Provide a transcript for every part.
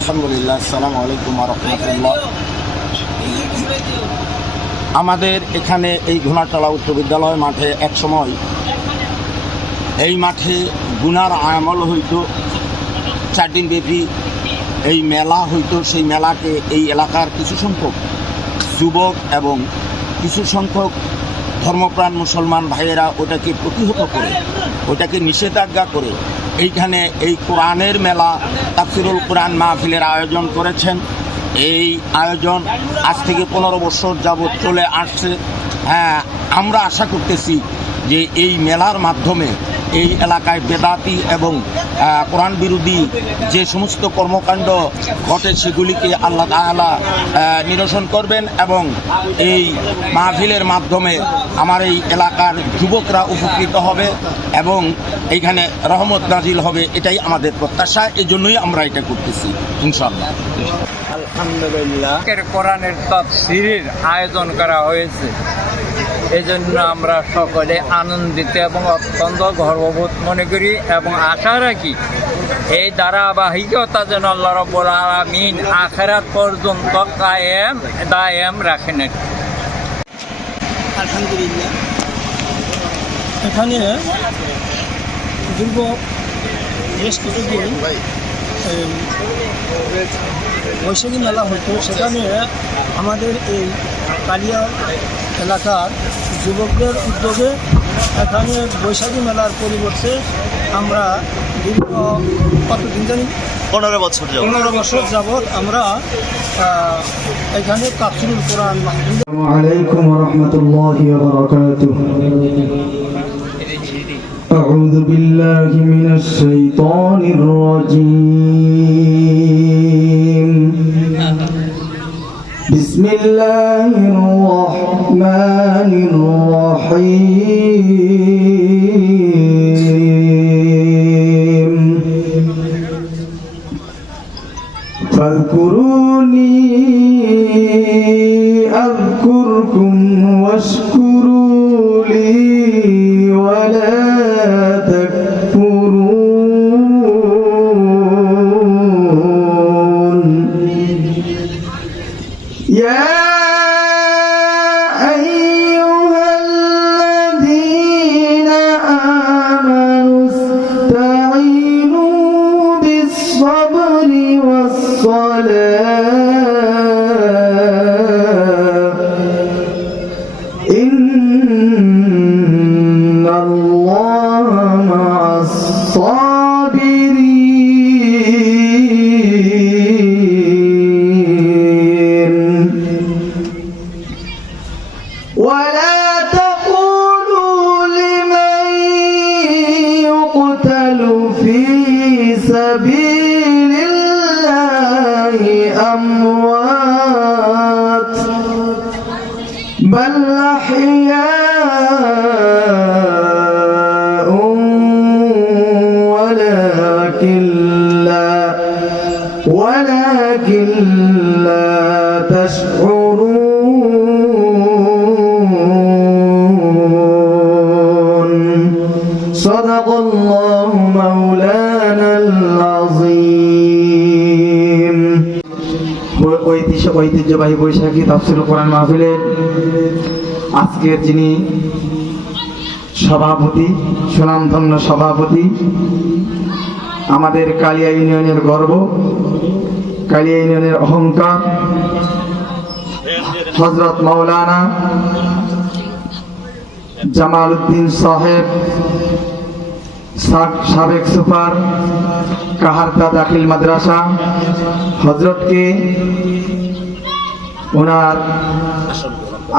আলহামদুলিল্লাহ, আসসালামু আলাইকুম ওয়া রাহমাতুল্লাহ। আমাদের এখানে এই ঘোনাতলা উচ্চ বিদ্যালয় মাঠে এক সময় এই মাঠে গুনার আমল হইতো, 4 দিন ব্যাপী এই মেলা হইতো। সেই মেলাকে এই এলাকার কিছু সংখ্যক যুবক এবং কিছু সংখ্যক ধর্মপ্রাণ মুসলমান ভাইয়েরা ওটাকে প্রতিহত করে, ওটাকে নিষেধাজ্ঞা করে এইখানে এই কোরআনের মেলা, তাফসিরুল কোরআন মাহফিলের আয়োজন করেছেন। এই আয়োজন আজ থেকে 15 বছর যাবৎ চলে আসছে। হ্যাঁ, আমরা আশা করতেছি যে এই মেলার মাধ্যমে এই এলাকায় বেদাতি এবং কোরআন বিরোধী যে সমস্ত কর্মকাণ্ড ঘটে সেগুলিকে আল্লাহ তাআলা নিরসন করবেন এবং এই মাহফিলের মাধ্যমে আমার এই এলাকার যুবকরা উপকৃত হবে এবং এইখানে রহমত নাজিল হবে, এটাই আমাদের প্রত্যাশা। এই জন্যই আমরা এটা করতেছি ইনশাআল্লাহ। আলহামদুলিল্লাহ, কোরআনের তাফসীরের আয়োজন করা হয়েছে। এই জন্য আমরা সকলে আনন্দিত এবং অত্যন্ত গর্ববোধ মনে করি এবং আশা রাখি এই ধারাবাহিকতা যেন আল্লাহ রাব্বুল আলামিন আখিরাত পর্যন্ত দায়েম রাখেন। আলহামদুলিল্লাহ, এখানে দীর্ঘ বেশ কিছুদিন বৈশাখী মেলা হতো। সেখানে আমাদের এই কালিয়া এলাকার যুবকদের উদ্যোগে এখানে বৈশাখী মেলার পরিবর্তে আমরা দীর্ঘ কতদিন জানি 15 বছর যাবৎ আমরা এখানে তাফসীরুল কোরআন। আসসালামু আলাইকুম ওয়া রাহমাতুল্লাহি ওয়া বারাকাতুহু। আউযু বিল্লাহি মিনাশ শাইতানির রাজীম। বিসমিল্লাহির রাহমানির রাহিম। ফাযকুরুনি আযকুরকুম ওয়াশকুরু লি ওয়া লা তাকফুরুন। ইয়া আইয়ুহাল্লাযীনা আমানু ইসতাঈনু বিস-সাবরি ওয়াস-সালাহ ইন্নাল্লাহা মা'আস-সাবিরিন। ولا تقولوا لمن يقتل في سبيل الله أموات بل أحياء ولكن لا تشعرون. صدق الله مولانا العظيم. ঐতিহ্যবাহী বৈশাখী তাফসীরুল কোরআন মাহফিলের আজকের যিনি সভাপতি, সুনামধন্য সভাপতি, আমাদের কালিয়া ইউনিয়নের গর্ব, কালিয়া ইউনিয়নের অহংকার, হযরত মাওলানা জামাল উদ্দিন সাহেব, সাবেক সুপার কাহারদা দাখিল মাদ্রাসা, হযরতকে ওনার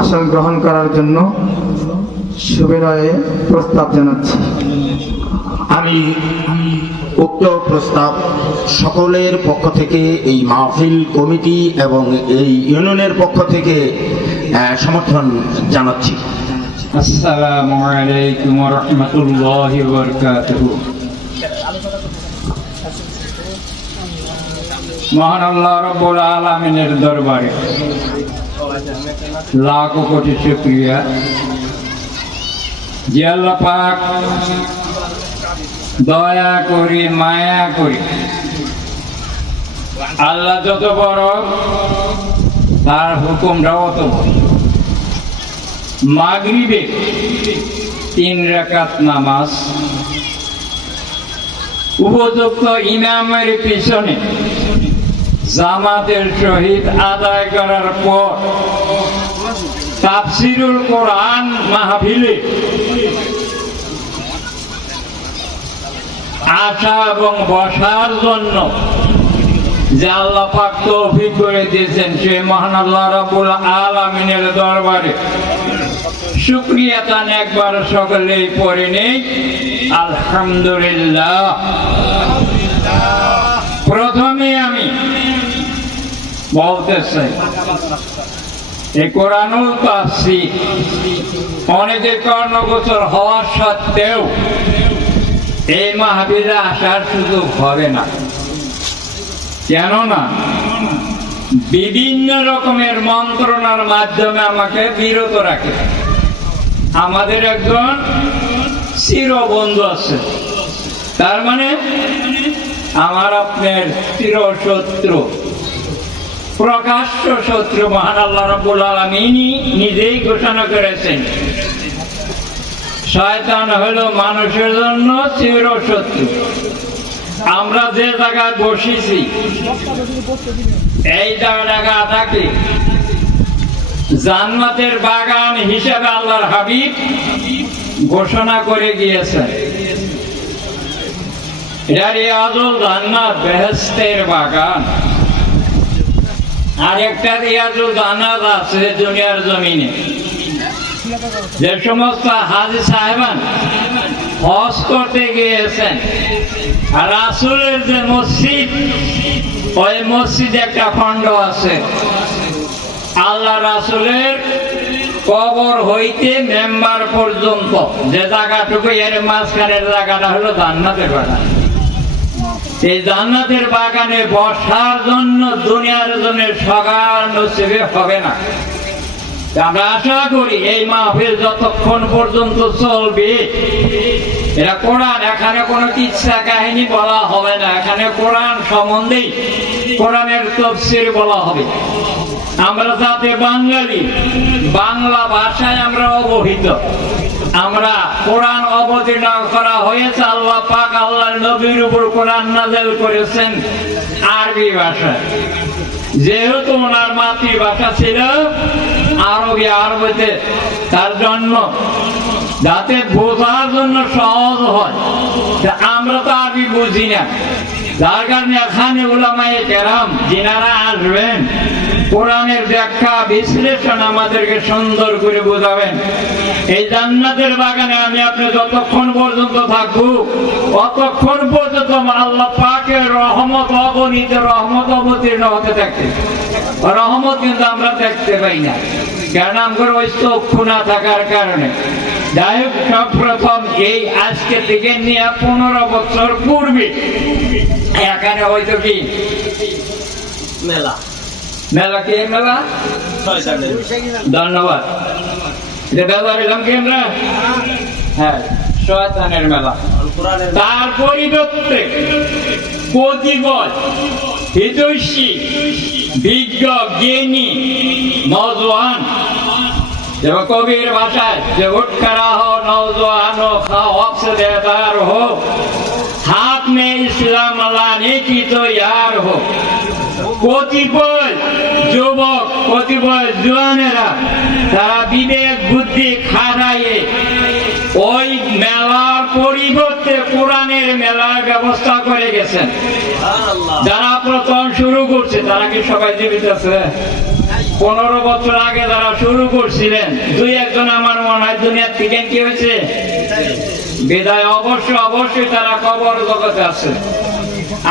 আসন গ্রহণ করার জন্য সুবিনয়ে প্রস্তাব জানাচ্ছি। আমি উক্ত প্রস্তাব সকলের পক্ষ থেকে, এই মাহফিল কমিটি এবং এই ইউনিয়নের পক্ষ থেকে সমর্থন জানাচ্ছি। আসসালামু আলাইকুম ওয়া রাহমাতুল্লাহি ওয়া বারাকাতুহু। মহান আল্লাহ রাব্বুল আলামিনের দরবারে লাখো কোটি শুকরিয়া যে আল্লাহ পাক দয়া করি মায়া করি, আল্লাহ যত বড় তার হুকুমটাও অত বড়। মাগরিবে 3 রাকাত নামাজ উপযুক্ত ইমামের পিছনে জামাতের সহিত আদায় করার পর তাফসিরুল কোরআন মাহফিলে আসা এবং বসার জন্য যে আল্লাহ পাক তৌফিক করে দিয়েছেন, সেই মহান আল্লাহ রাব্বুল আলামিনের দরবারে শুকরিয়া তান একবার সকলেই পড়ে নেই আলহামদুলিল্লাহ। প্রথমে আমি বলতে চাই, এই কোরআনুল তাফসীর অনেকের কর্ণগোচর হওয়ার সত্ত্বেও এই মাহফিলে আসার সুযোগ হবে না। কেননা বিভিন্ন রকমের মন্ত্রণার মাধ্যমে আমাকে বিরত রাখে। আমাদের একজন চিরবন্ধু আছে, তার মানে আমার আপনার চিরশত্রু, প্রকাশ্য শত্রু মহান আল্লাহ রাব্বুল আলামিন নিজেই ঘোষণা করেছেন, শয়তান হলো মানুষের জন্য চিরশত্রু। আমরা যে জায়গায় বসেছি এই জায়গাটাকে জান্নাতের বাগান হিসেবে আল্লাহর হাবিব ঘোষণা করে গিয়েছেন। এটা রিয়াজুল জান্নাত, বেহেশতের বাগান। আর একটা রিয়াজুল জান্নাত আছে দুনিয়ার জমিনে। যে সমস্ত হাজী সাহেবান হজ করতে গিয়েছেন, আর রাসূলের যে মসজিদ, ওই মসজিদে একটা খণ্ড আছে। আল্লাহ রাসূলের কবর হইতে মেম্বার পর্যন্ত যে জায়গাটুকু, এর মাঝখানের জায়গাটা হলো জান্নাতের বাগান। এই জান্নাতের বাগানে বসার জন্য দুনিয়ার জন্য সকাল নসিবে হবে না। আমরা আশা করি এই মাহফিল যতক্ষণ পর্যন্ত চলবে, এটা কোরআন, এখানে কোনো কিচ্ছা কাহিনী বলা হবে না, এখানে কোরআন সম্বন্ধেই কোরআনের তাফসীর বলা হবে। আমরা যাতে বাঙালি, বাংলা ভাষায় আমরা অবহিত, আমরা কোরআন অবতীর্ণ করা হয়েছে, আল্লাহ পাক আল্লাহর নবীর উপর কোরআন নাযিল করেছেন আরবি ভাষায়। যেহেতু ওনার মাতৃভাষা ছিল আরবিতে, তার জন্য যাতে বোঝার জন্য সহজ হয়, আমরা তো আরবি বুঝি না, যার কারণে এখানে উলামায়ে কেরাম যিনারা আসবেন কোরআনের ব্যাখ্যা বিশ্লেষণ আমাদেরকে সুন্দর করে বোঝাবেন। এই জান্নাতের বাগানে আমি আপনি যতক্ষণ পর্যন্ত থাকবো, ততক্ষণ পর্যন্ত আল্লাহ পাকের রহমত, অগণিত রহমত অবতীর্ণ হতে থাকে। রহমত কিন্তু আমরা দেখতে পাই না, কেন আমার ওই চক্ষু না থাকার কারণে। যাই হোক, সর্বপ্রথম এই আজকে থেকে নিয়ে 15 বছর পূর্বে এখানে হয়তো কি মেলা, মেলা কি মেলা, ধন্যবাদ, হ্যাঁ, শয়তানের মেলা। তার পরিবর্তে কতিপয় হিতৈষী, বিজ্ঞ, জ্ঞানী নওজোয়ান, যেমন কবির ভাষায় যে উঠকা রাহো নওজোয়ান খাওয়াবসে দেদার হো, হাত মে ইসলাম লানে কি তো ইয়ার হো। কতিপয় যুবক, কতিপয় জওয়ানেরা তারা বিবেক বুদ্ধি খাটাইয়ে ওই মেলার পরিবর্তে কোরআনের মেলার ব্যবস্থা করে গেছেন। যারা প্রথম শুরু করছে তারা কি সবাই জীবিত আছে? 15 বছর আগে যারা শুরু করছিলেন, 2-1 আমার মনে হয় দুনিয়ার থেকে কি হয়েছে বিদায়। অবশ্যই তারা কবর জগতে আছে,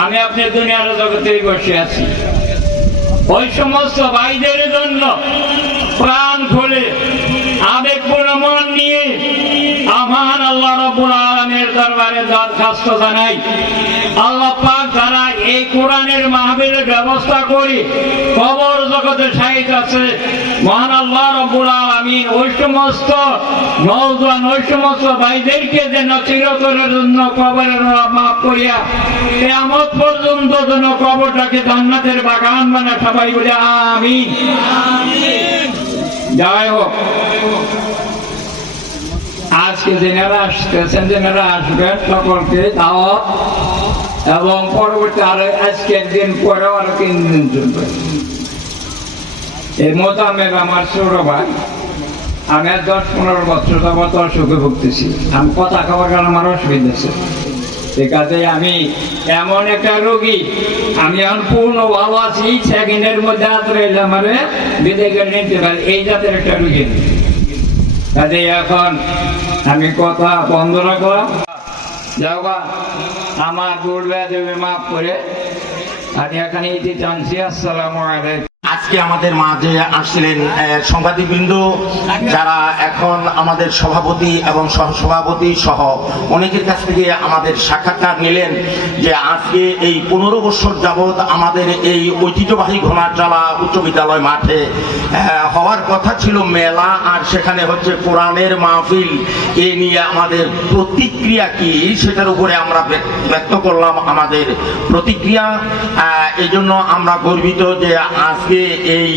আমি আপনি দুনিয়ার জগতেই বসে আছি। ওই সমস্ত ভাইদের জন্য প্রাণ খুলে আবেগপূর্ণ মন নিয়ে আমার আল্লাহ রাব্বুল আলামিনের পাকের দরবারে দরখাস্ত জানাই, আল্লাহ পাক যারা এই কোরআনের মাহফিলের ব্যবস্থা করি কবর জগতে শাহিদ আছে, মহান আল্লাহ রব্বুল আলামিন ওই সমস্ত নওজোয়ান ওই সমস্ত ভাইদেরকে যেন চিরতরের জন্য কবরের মাফ করিয়া কিয়ামত পর্যন্ত যেন কবরটাকে জান্নাতের বাগান বানা সবাই বলে আমিন। যাই হোক, আজকে যেনারা আসতেছেন, যেনারা আসবেন সকলকে দাওয়াত, এবং পরবর্তী আরো আজকের দিন পরেও আরো 3 দিন চলবে। এই মোতামের আমার ছোট ভাই, আমি আর 10-15 বছর যাবত অসুখে ভুগতেছি। আমি কথা খাওয়ার কারণে আমার অসুবিধা আছে। ঠিক আছে, আমি এমন একটা রোগী, আমি এখন পূর্ণ ভালো আছি, সেকেন্ডের মধ্যে হাত রইলে আমার বিদেকে নিতে পারি, এই জাতের একটা রোগী। কাজে এখন আমি কথা বন্ধ রাখলাম। যাও গা, আমার দুর্ব্যা দেবে মাফ করে আমি এখানে ইতি জানছি। আসসালামু আলাইকুম। আজকে আমাদের মাঝে আসছিলেন সাংবাদিকবৃন্দ, যারা এখন আমাদের সভাপতি এবং সহসভাপতি সহ অনেকের কাছ থেকে আমাদের সাক্ষাৎকার নিলেন যে আজকে এই 15 বছর যাবৎ আমাদের এই ঐতিহ্যবাহী ঘোনারচালা উচ্চ বিদ্যালয় মাঠে হওয়ার কথা ছিল মেলা, আর সেখানে হচ্ছে কোরআনের মাহফিল। এ নিয়ে আমাদের প্রতিক্রিয়া কি সেটার উপরে আমরা ব্যক্ত করলাম আমাদের প্রতিক্রিয়া। এই জন্য আমরা গর্বিত যে আজকে এই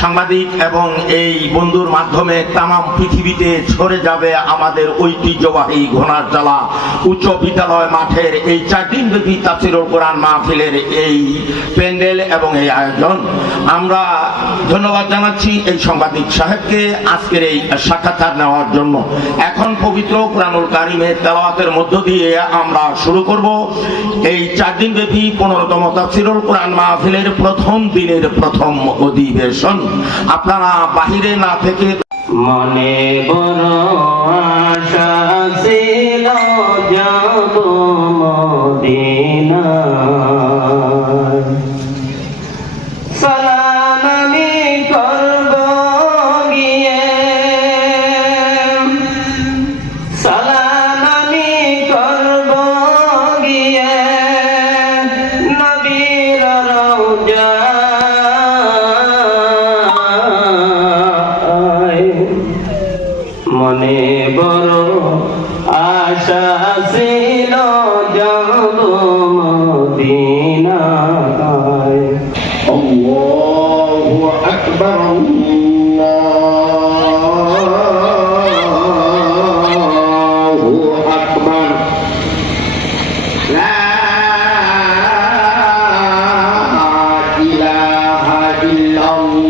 সাংবাদিক এবং এই বন্ধুর মাধ্যমে তাম পৃথিবীতে ছড়ে যাবে আমাদের ঐতিহ্যবাহী ঘোনারচালা উচ্চ বিদ্যালয় মাঠের এই 4 দিন ব্যাপী তাফসীরুল কোরআন মাহফিলের এই প্যান্ডেল এবং এই আয়োজন। আমরা ধন্যবাদ জানাচ্ছি এই সাংবাদিক সাহেবকে আজকের এই সাক্ষাৎকার নেওয়ার জন্য। এখন পবিত্র কোরআনুল কারীমের তেলাওয়াতের মধ্য দিয়ে আমরা শুরু করব এই 4 দিন ব্যাপী 15তম তাফসীরুল কোরআন মাহফিলের প্রথম দিনের প্রথম অধিবেশন। আপনারা বাহিরে না থেকে মনে বড় আশা ছিল যাব মদিনা, সালাম আমি করব গিয়ে, সালাম আমি করব গিয়ে নবীর রওজা, মনে বড় আশা ছিল যাব মদিনায়। আল্লাহু আকবার, আল্লাহু আকবার, লা ইলাহা ইল্লাল্লাহ।